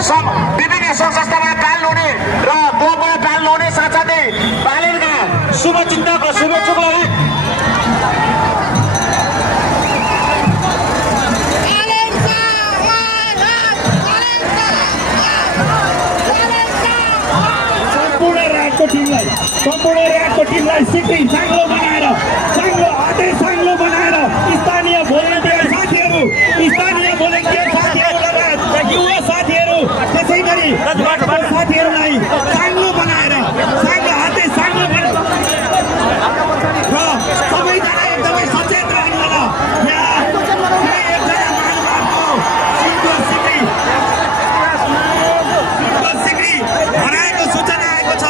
विभिन्न सङ्घ संस्थाबाट टाल ल्याउने र ब्लकबाट टाल ल्याउने साथसाथै बालेनका शुभचिन्तक र शुभेच्छुकलाई सम्पूर्ण रातको टिमलाई सिक्री साङ्लो बनाएर अझै साङ्लो बनाएर स्थानीय भोलिन्टियर साथीहरू लगायत युवा साथीहरू त्यसै गरी साथीहरूलाई साङ्लो बनाएर हातै साङ्लो बनाएर र सबैजना एकदमै सचेत रहनु होला। यहाँ एकजना महानुभावको सिक्री हराएको सूचना आएको छ।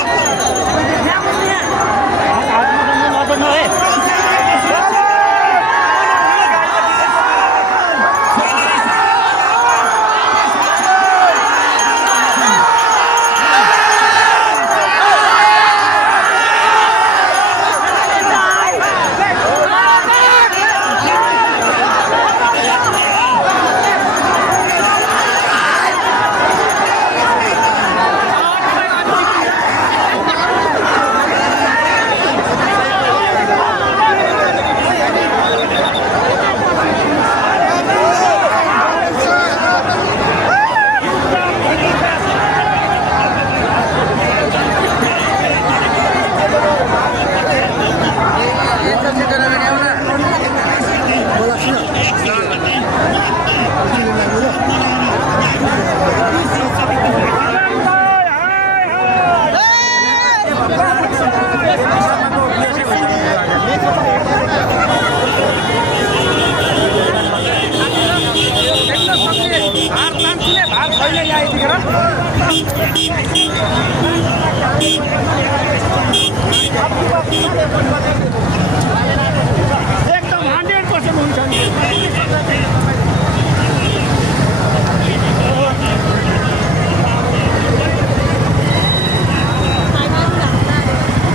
एकदम 100% हुन्छ नि।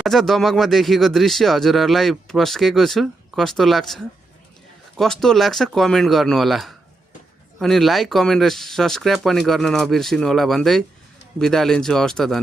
आज दमकमा देखिएको दृश्य हजुरहरूलाई प्रस्केको छु। कस्तो लाग्छ कमेन्ट गर्नु होला अनि लाइक कमेन्ट र सब्स्क्राइब पनि गर्न नबिर्सिनु होला भन्दै बिदा लिन्छु। हवस् त।